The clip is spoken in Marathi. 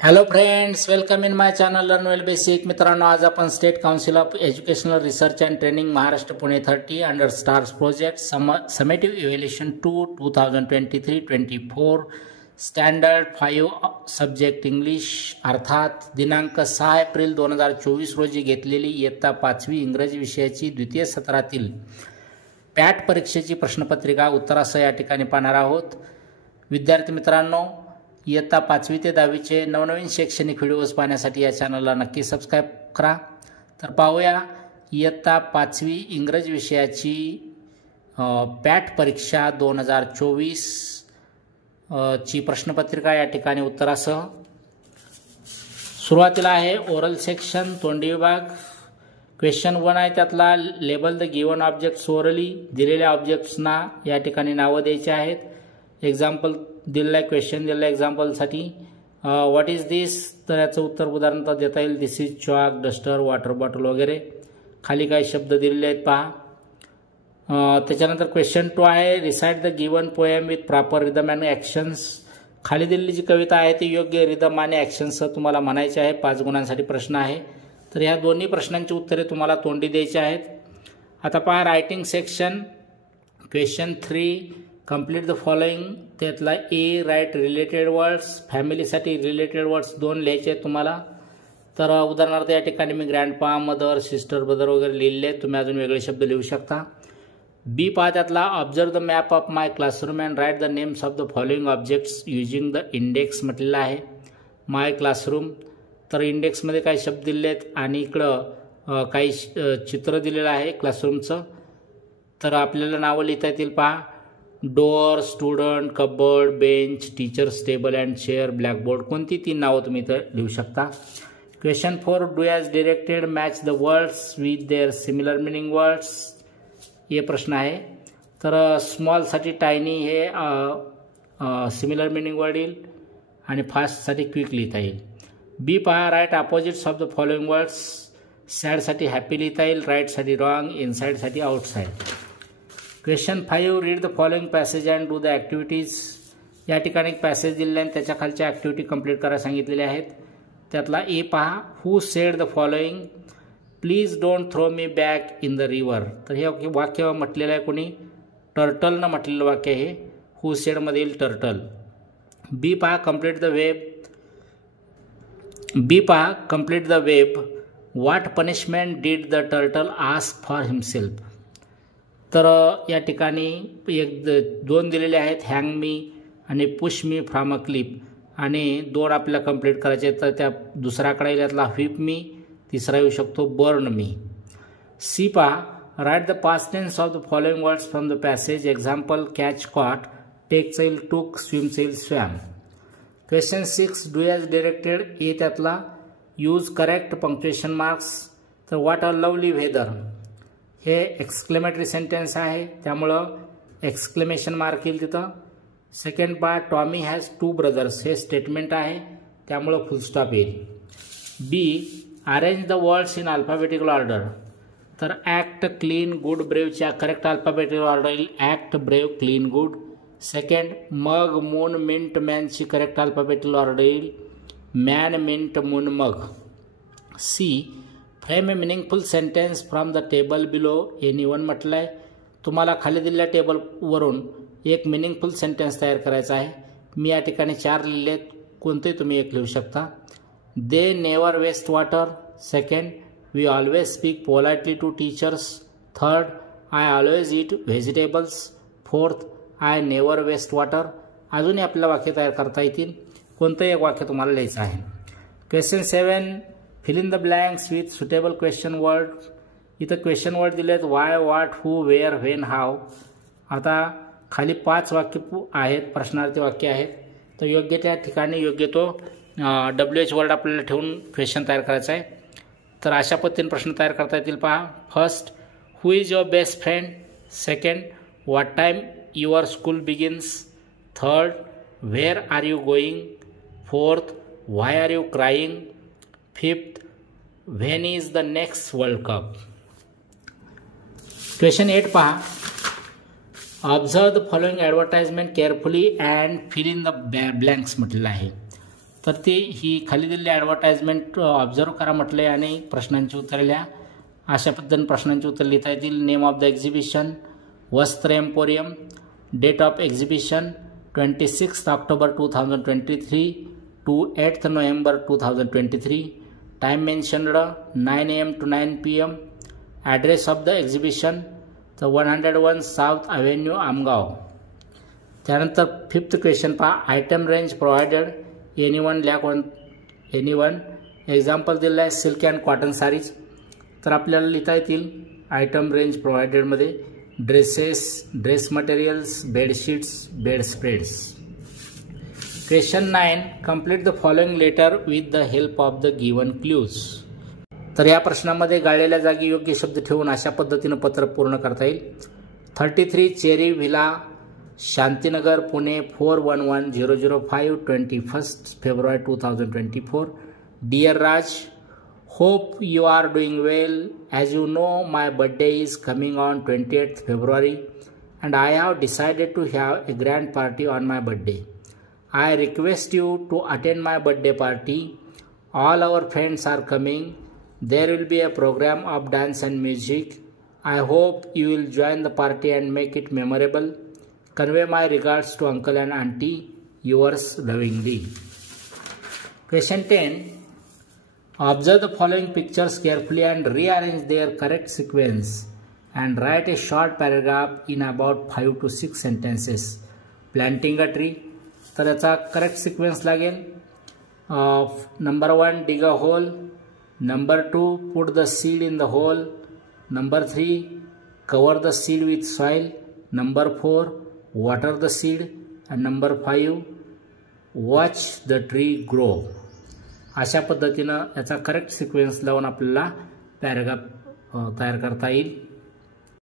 Hello friends, welcome in my channel learn well basic. मित्रांनो, आज आपण state council of educational research and training Maharashtra Pune 30 under stars project summative evaluation 2023-24 standard 5 subject English अर्थात दिनांक 6 एप्रिल 2024 रोजी घेतलेली इयत्ता 5वी इंग्रजी विषयाची द्वितीय सत्रातील पॅट परीक्षेची प्रश्नपत्रिका उत्तरासह या ठिकाणी पाहणार आहोत. विद्यार्थी मित्रांनो, इयत्ता 5वी ते 10वीचे नवनवीन शैक्षणिक व्हिडिओज पाहण्यासाठी या चॅनलला नक्की सबस्क्राईब करा. तर पाहूया इयत्ता 5वी इंग्रजी विषयाची पॅट परीक्षा 2024 ची प्रश्नपत्रिका या ठिकाणी उत्तरासह. सुरुवातीला आहे ओरल सेक्शन, तोंडी विभाग. क्वेश्चन 1 आहे, त्यातला label the given objects orally. दिलेल्या ऑब्जेक्ट्सना या ठिकाणी नावं द्यायची आहेत. एक्झाम्पल दिलेलं आहे, क्वेश्चन दिलेलं आहे एक्झाम्पलसाठी. व्हॉट इज दिस, तर याचं उत्तर उदाहरणतः देता येईल. This is chalk, duster, water bottle वगैरे. खाली काही शब्द दिलेले आहेत पहा. त्याच्यानंतर क्वेश्चन 2 आहे, recite the given poem with proper rhythm and actions. खाली दिलेली जी कविता आहे ती योग्य रिदम आणि ॲक्शन्ससह तुम्हाला म्हणायची आहे. 5 गुणांसाठी प्रश्न आहे. तर ह्या दोन्ही प्रश्नांची उत्तरे तुम्हाला तोंडी द्यायची आहेत. आता पहा writing section. Question 3, complete the following. त्यातला ए, राईट रिलेटेड वर्ड्स. फॅमिलीसाठी रिलेटेड वर्ड्स 2 लिहायचे आहेत तुम्हाला. तर उदाहरणार्थ या ठिकाणी मी ग्रँडपा, मदर, सिस्टर, ब्रदर वगैरे लिहिले आहेत. तुम्ही अजून वेगळे शब्द लिहू शकता. बी पहा, त्यातला observe the map of my classroom and write the names of the following objects using the index म्हटलेलं आहे. माय क्लासरूम, तर इंडेक्समध्ये काही शब्द दिले आहेत आणि इकडं काही चित्र दिलेलं आहे क्लासरूमचं. तर आपल्याला नावं लिहिता येतील पहा. Door, student, cupboard, bench, teachers table and chair, blackboard. कोणती 3 नावं तुम्ही इथं लिहू शकता. Question 4, do as directed match the words with their similar meaning words. हे प्रश्न आहे. तर स्मॉलसाठी टायनी हे सिमिलर मिनिंग वर्ड येईल आणि फास्टसाठी क्विक लिहिता येईल. बी पहा, write opposites of the following words. सॅडसाठी हॅपी लिहिता येईल, राईटसाठी रॉंग, इनसाईडसाठी outside. Question 5, read the following passage and do the activities. या ठिकाणी एक पॅसेज दिलेला आहे, त्याच्या खालच्या ॲक्टिव्हिटी कंप्लीट करायला सांगितलेल्या आहेत. त्यातला ए पहा, who said the following, please don't throw me back in the river. तर हे वाक्य म्हटलेलं आहे कोणी, टर्टलनं म्हटलेलं वाक्य आहे. हू सेडमध्ये येईल टर्टल. बी पहा, complete the web. What punishment did the turtle ask for himself. तर या ठिकाणी 2 दिलेले आहेत, हँग मी आणि push me from a clip. आणि 2 आपल्याला कंप्लीट करायचे. तर त्या दुसऱ्याकडे यातला व्हिप मी, तिसरा येऊ शकतो बर्न मी. सी पहा, write the past tense of the following words from the passage. Example catch, caught, टेकचं येईल टूक, स्विमचं येईल swam. Question 6, do as directed. A त्यातला यूज करेक्ट पंक्च्युएशन मार्क्स. तर व्हॉट अ लवली वेदर, हे एक्सक्लेमेटरी सेंटेन्स आहे त्यामुळं एक्सक्लेमेशन मार्क येईल तिथं. Second part, Tommy has 2 brothers, हे स्टेटमेंट आहे त्यामुळं फुलस्टॉप येईल. B, arrange the words in alphabetical order. तर ॲक्ट, क्लीन, गुड, ब्रेवच्या करेक्ट अल्फाबेटिकल ऑर्डर येईल act, brave, clean, good. Second, mug, moon, mint, मॅनची करेक्ट अल्फाबेटिकल ऑर्डर येईल man, mint, moon, mug. C, frame a meaningful sentence from the table below. Any one म्हटलं आहे. तुम्हाला खाली दिलेल्या टेबलवरून एक मिनिंगफुल सेंटेन्स तयार करायचा आहे. मी या ठिकाणी 4 लिहिले आहेत, कोणतेही तुम्ही एक लिहू शकता. They never waste water. Second, we always speak politely to teachers. Third, I always eat vegetables. Fourth, I never waste water. अजूनही आपल्याला वाक्य तयार करता येतील, कोणतंही एक वाक्य तुम्हाला लिहायचं आहे. Question 7, fill in the blanks with suitable question word. इथं क्वेश्चन वर्ड दिले आहेत, why, what, who, where, when, how. आता खाली 5 वाक्य आहेत, प्रश्नार्थी वाक्य आहेत. तर योग्य त्या ठिकाणी योग्य तो WH वर्ड आपल्याला ठेवून क्वेश्चन तयार करायचा आहे. तर अशा पद्धतीने प्रश्न तयार करता येतील पहा. First, who is your best friend. Second, what time your school begins. Third, where are you going. Fourth, why are you crying. Fifth, when is the next world cup. Question 8 पहा, observe the following advertisement carefully and fill in the blanks म्हटलेलं आहे. तर ती ही खाली दिलेली ॲडव्हर्टाइजमेंट ऑब्झर्व करा म्हटले आणि प्रश्नांची उत्तरे लिहा. अशा पद्धतीने प्रश्नांची उत्तरे लिहिता येतील. Name of the exhibition, Vastra emporium, date of exhibition 26 October 2023 to 8th November 2023, time mentioned 9 AM to 9 PM, address of the exhibition the 101 South Avenue, Amgaon. त्यानंतर 5th क्वेश्चन पहा. Item range provided anyone example दिलेलं आहे सिल्क अँड कॉटन साडीज. तर आपल्याला लिहिता येतील आयटम रेंज प्रोव्हाइडेडमध्ये dresses, dress materials, bedsheets, bed spreads. Question 9. Complete the following letter with the help of the given clues. तर या प्रश्नामध्ये गाळलेल्या जागी योग्य शब्द ठेवून अशा पद्धतीनं पत्र पूर्ण करता येईल. 33 cherry villa, Shantinagar, Pune 411005, 21st February 2024. Dear Raj, hope you are doing well. As you know, my birthday is coming on 28th February and I have decided to have a grand party on my birthday. I request you to attend my birthday party. All our friends are coming. There will be a program of dance and music. I hope you will join the party and make it memorable. Convey my regards to uncle and auntie. Yours lovingly. Question 10. Observe the following pictures carefully and rearrange their correct sequence and write a short paragraph in about 5 to 6 sentences. Planting a tree. तर याचा करेक्ट सिक्वेन्स लागेल. Number 1 dig a hole, number 2 put the seed in the hole, number 3 cover the seed with soil, number 4 water the seed and number 5 watch the tree grow. अशा पद्धतीनं याचा करेक्ट सिक्वेन्स लावून आपल्याला पॅराग्राफ तयार करता येईल.